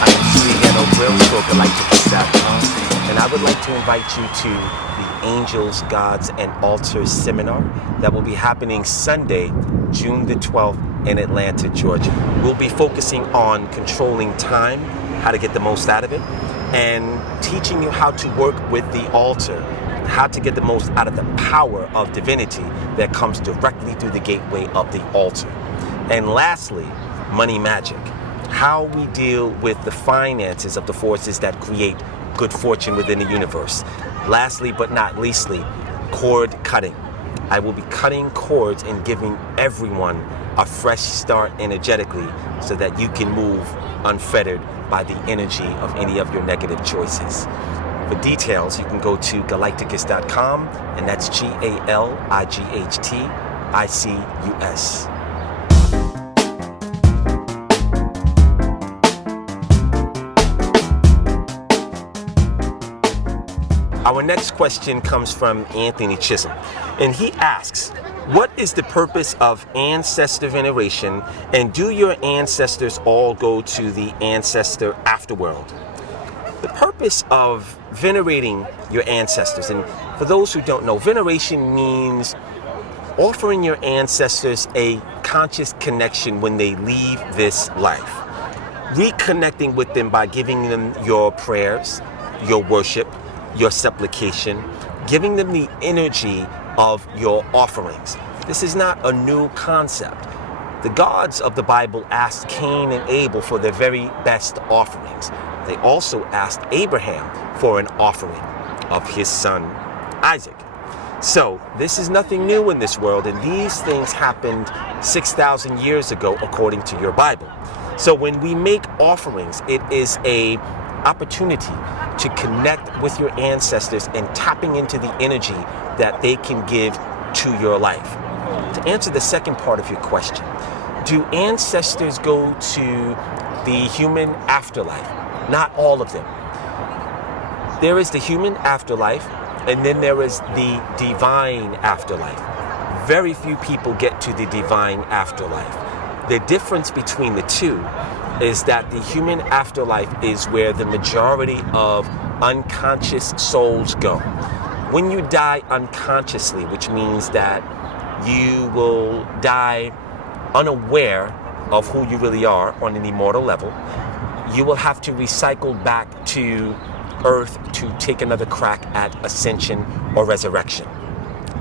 I am Gano Grills for Galighticus.com, and I would like to invite you to the Angels, Gods, and Altars seminar that will be happening Sunday, June the 12th in Atlanta, Georgia. We'll be focusing on controlling time, how to get the most out of it, and teaching you how to work with the altar, how to get the most out of the power of divinity that comes directly through the gateway of the altar. And lastly, money magic, how we deal with the finances of the forces that create good fortune within the universe. Lastly, but not leastly, cord cutting. I will be cutting cords and giving everyone a fresh start energetically so that you can move unfettered by the energy of any of your negative choices. For details, you can go to Galighticus.com, and that's Galighticus. Our next question comes from Anthony Chisholm, and he asks, what is the purpose of ancestor veneration, and do your ancestors all go to the ancestor afterworld? The purpose of venerating your ancestors, and for those who don't know, veneration means offering your ancestors a conscious connection when they leave this life. Reconnecting with them by giving them your prayers, your worship, your supplication, giving them the energy of your offerings. This is not a new concept. The gods of the Bible asked Cain and Abel for their very best offerings. They also asked Abraham for an offering of his son Isaac. So this is nothing new in this world, and these things happened 6,000 years ago according to your Bible. So when we make offerings, it is a opportunity to connect with your ancestors and tapping into the energy that they can give to your life. To answer the second part of your question, do ancestors go to the human afterlife? Not all of them. There is the human afterlife, and then there is the divine afterlife. Very few people get to the divine afterlife. The difference between the two is that the human afterlife is where the majority of unconscious souls go. When you die unconsciously, which means that you will die unaware of who you really are on an immortal level, you will have to recycle back to Earth to take another crack at ascension or resurrection.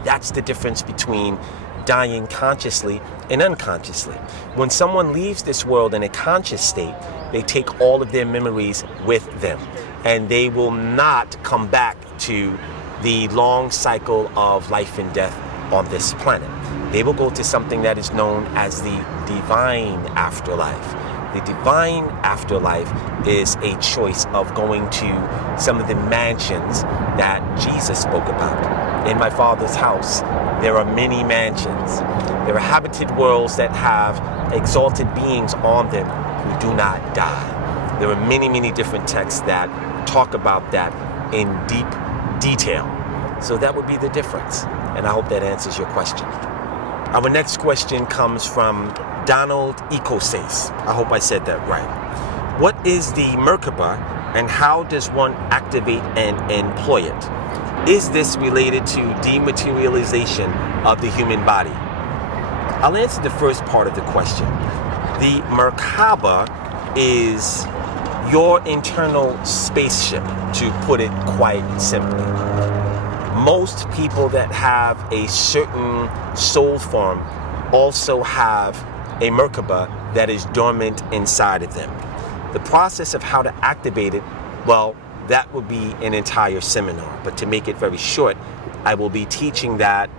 That's the difference between dying consciously and unconsciously. When someone leaves this world in a conscious state, they take all of their memories with them, and they will not come back to the long cycle of life and death on this planet. They will go to something that is known as the divine afterlife. The divine afterlife is a choice of going to some of the mansions that Jesus spoke about. In my Father's house, there are many mansions. There are habited worlds that have exalted beings on them who do not die. There are many, many different texts that talk about that in deep detail. So that would be the difference. And I hope that answers your question. Our next question comes from Galighticus. I hope I said that right. What is the Merkaba, and how does one activate and employ it? Is this related to dematerialization of the human body? I'll answer the first part of the question. The Merkaba is your internal spaceship, to put it quite simply. Most people that have a certain soul form also have a Merkaba that is dormant inside of them. The process of how to activate it, well, that would be an entire seminar. But to make it very short, I will be teaching that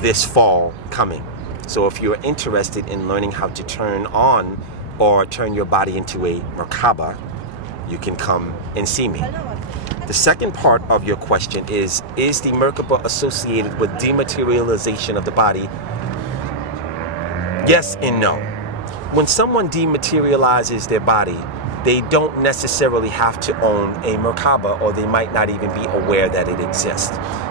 this fall coming. So if you're interested in learning how to turn on or turn your body into a Merkaba, you can come and see me. The second part of your question is the Merkaba associated with dematerialization of the body? Yes and no. When someone dematerializes their body, they don't necessarily have to own a Merkaba, or they might not even be aware that it exists.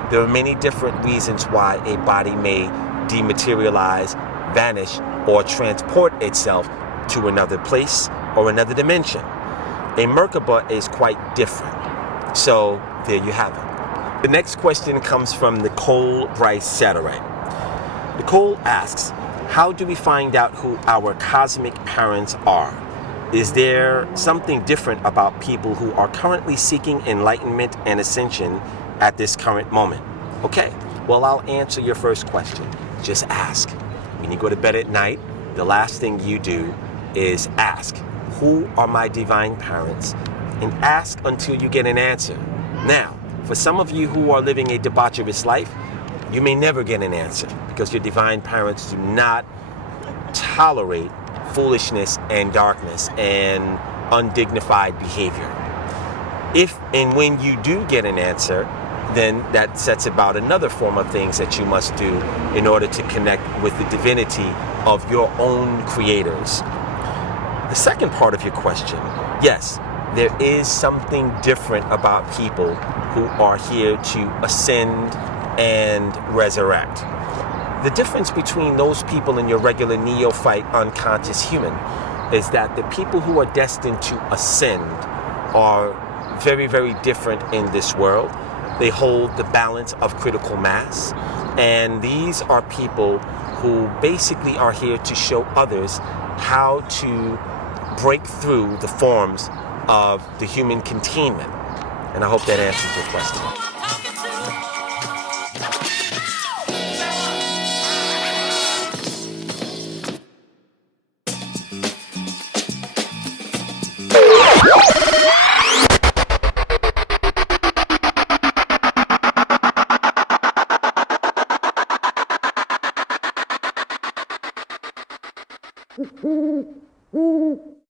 There are many different reasons why a body may dematerialize, vanish, or transport itself to another place, or another dimension. A Merkaba is quite different. So there you have it. The next question comes from Nicole Bryce Satterite. Nicole asks, how do we find out who our cosmic parents are? Is there something different about people who are currently seeking enlightenment and ascension at this current moment? Okay, well, I'll answer your first question. Just ask. When you go to bed at night, the last thing you do is ask, who are my divine parents? And ask until you get an answer. Now, for some of you who are living a debaucherous life, you may never get an answer because your divine parents do not tolerate foolishness and darkness and undignified behavior. If and when you do get an answer, then that sets about another form of things that you must do in order to connect with the divinity of your own creators. The second part of your question, yes, there is something different about people who are here to ascend and resurrect. The difference between those people and your regular neophyte unconscious human is that the people who are destined to ascend are very, very different in this world. They hold the balance of critical mass, and these are people who basically are here to show others how to break through the forms of the human containment. And I hope that answers your question.